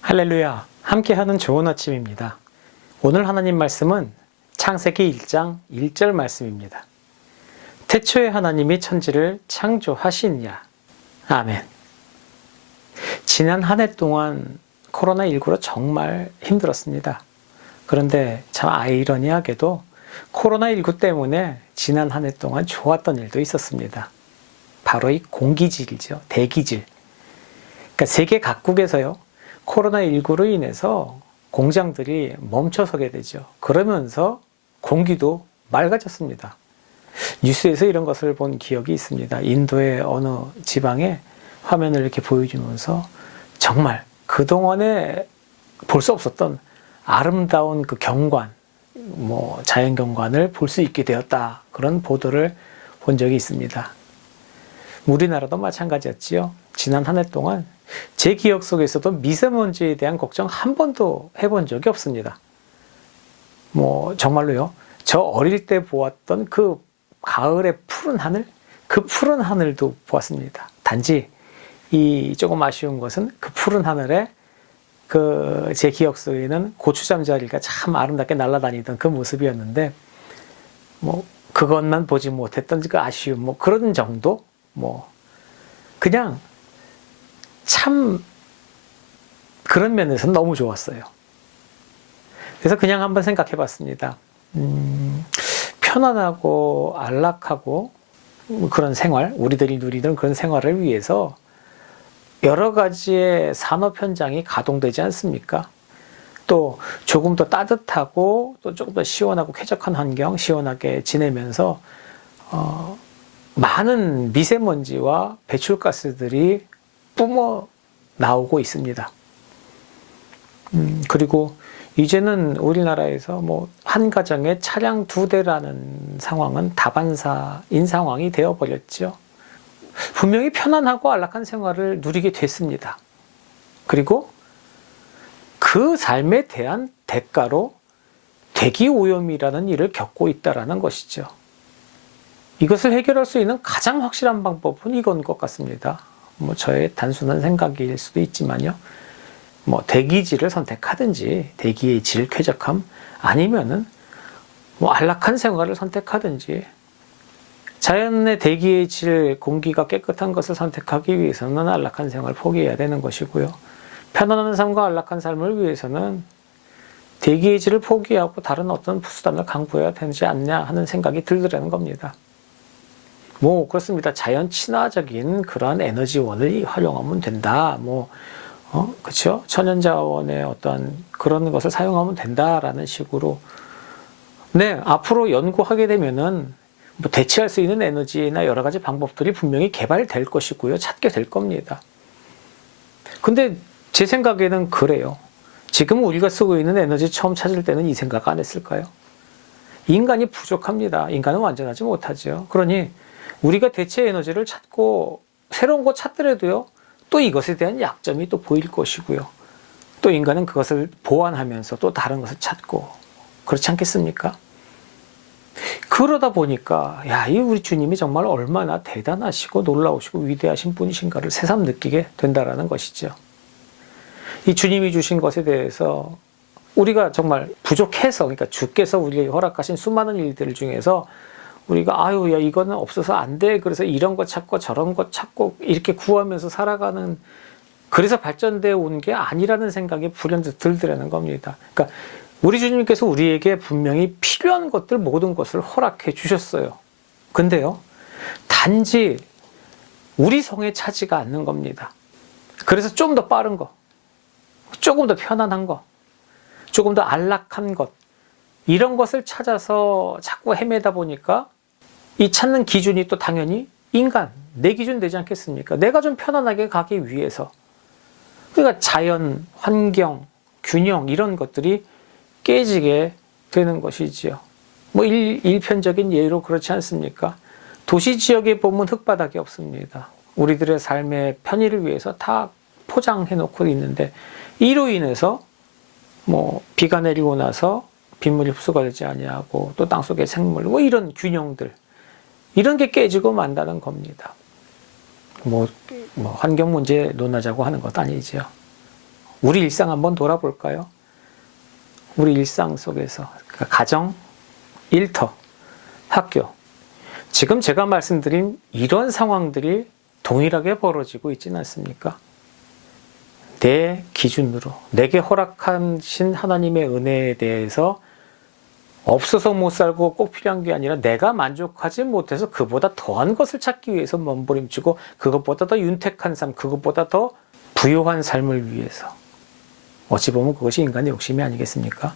할렐루야, 함께하는 좋은 아침입니다. 오늘 하나님 말씀은 창세기 1장 1절 말씀입니다. 태초에 하나님이 천지를 창조하시니라. 아멘. 지난 한 해 동안 코로나19로 정말 힘들었습니다. 그런데 참 아이러니하게도 코로나19 때문에 지난 한 해 동안 좋았던 일도 있었습니다. 바로 이 공기질이죠. 대기질. 그러니까 세계 각국에서요, 코로나19로 인해서 공장들이 멈춰서게 되죠. 그러면서 공기도 맑아졌습니다. 뉴스에서 이런 것을 본 기억이 있습니다. 인도의 어느 지방에 화면을 이렇게 보여주면서 정말 그동안에 볼 수 없었던 아름다운 그 경관, 자연 경관을 볼 수 있게 되었다. 그런 보도를 본 적이 있습니다. 우리나라도 마찬가지였지요. 지난 한 해 동안 제 기억 속에서도 미세먼지에 대한 걱정 한 번도 해본 적이 없습니다. 정말로요. 저 어릴 때 보았던 그 가을의 푸른 하늘, 그 푸른 하늘도 보았습니다. 단지 이 조금 아쉬운 것은 그 푸른 하늘에 제 기억 속에는 고추잠자리가 참 아름답게 날아다니던 그 모습이었는데, 그것만 보지 못했던 그 아쉬움, 그런 정도? 그냥 참 그런 면에서는 너무 좋았어요. 그래서 그냥 한번 생각해 봤습니다. 편안하고 안락하고 그런 생활, 우리들이 누리던 그런 생활을 위해서 여러 가지의 산업 현장이 가동되지 않습니까? 또 조금 더 따뜻하고 또 조금 더 시원하고 쾌적한 환경, 시원하게 지내면서 많은 미세먼지와 배출가스들이 뿜어 나오고 있습니다. 그리고 이제는 우리나라에서 한 가정에 차량 2대라는 상황은 다반사인 상황이 되어버렸죠. 분명히 편안하고 안락한 생활을 누리게 됐습니다. 그리고 그 삶에 대한 대가로 대기 오염이라는 일을 겪고 있다는 것이죠. 이것을 해결할 수 있는 가장 확실한 방법은 이건 것 같습니다. 저의 단순한 생각일 수도 있지만요. 대기질을 선택하든지, 대기의 질, 쾌적함, 아니면은 안락한 생활을 선택하든지, 자연의 대기의 질, 공기가 깨끗한 것을 선택하기 위해서는 안락한 생활을 포기해야 되는 것이고요. 편안한 삶과 안락한 삶을 위해서는 대기의 질을 포기하고 다른 어떤 수단을 강구해야 되지 않냐 하는 생각이 들더라는 겁니다. 그렇습니다. 자연 친화적인 그러한 에너지원을 활용하면 된다. 그렇죠? 천연자원의 어떤 그런 것을 사용하면 된다라는 식으로. 네, 앞으로 연구하게 되면은 대체할 수 있는 에너지나 여러 가지 방법들이 분명히 개발될 것이고요. 찾게 될 겁니다. 근데 제 생각에는 그래요. 지금 우리가 쓰고 있는 에너지 처음 찾을 때는 이 생각 안 했을까요? 인간이 부족합니다. 인간은 완전하지 못하죠. 그러니 우리가 대체 에너지를 찾고 새로운 거 찾더라도요, 또 이것에 대한 약점이 또 보일 것이고요. 또 인간은 그것을 보완하면서 또 다른 것을 찾고, 그렇지 않겠습니까? 그러다 보니까 이 우리 주님이 정말 얼마나 대단하시고 놀라우시고 위대하신 분이신가를 새삼 느끼게 된다라는 것이죠. 이 주님이 주신 것에 대해서 우리가 정말 부족해서, 그러니까 주께서 우리에게 허락하신 수많은 일들 중에서 우리가 이거는 없어서 안 돼. 그래서 이런 거 찾고 저런 거 찾고 이렇게 구하면서 살아가는, 그래서 발전되어 온 게 아니라는 생각이 불현듯 들더라는 겁니다. 그러니까 우리 주님께서 우리에게 분명히 필요한 것들 모든 것을 허락해 주셨어요. 근데요, 단지 우리 성에 차지가 않는 겁니다. 그래서 좀 더 빠른 거, 조금 더 편안한 거, 조금 더 안락한 것, 이런 것을 찾아서 자꾸 헤매다 보니까 이 찾는 기준이 또 당연히 인간, 내 기준 되지 않겠습니까? 내가 좀 편안하게 가기 위해서. 그러니까 자연, 환경, 균형 이런 것들이 깨지게 되는 것이지요. 일편적인 예로 그렇지 않습니까? 도시 지역에 보면 흙바닥이 없습니다. 우리들의 삶의 편의를 위해서 다 포장해 놓고 있는데, 이로 인해서 비가 내리고 나서 빗물이 흡수가 되지 아니하고 또 땅속의 생물 뭐 이런 균형들 이런 게 깨지고 만다는 겁니다. 뭐 환경 문제 논하자고 하는 것 아니죠. 우리 일상 한번 돌아볼까요? 우리 일상 속에서 그러니까 가정, 일터, 학교 지금 제가 말씀드린 이런 상황들이 동일하게 벌어지고 있지는 않습니까? 내 기준으로 내게 허락하신 하나님의 은혜에 대해서 없어서 못 살고 꼭 필요한 게 아니라 내가 만족하지 못해서 그보다 더한 것을 찾기 위해서 몸부림치고 그것보다 더 윤택한 삶, 그것보다 더 부요한 삶을 위해서 어찌 보면 그것이 인간의 욕심이 아니겠습니까?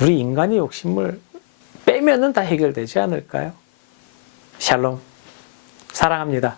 우리 인간의 욕심을 빼면은 다 해결되지 않을까요? 샬롬, 사랑합니다.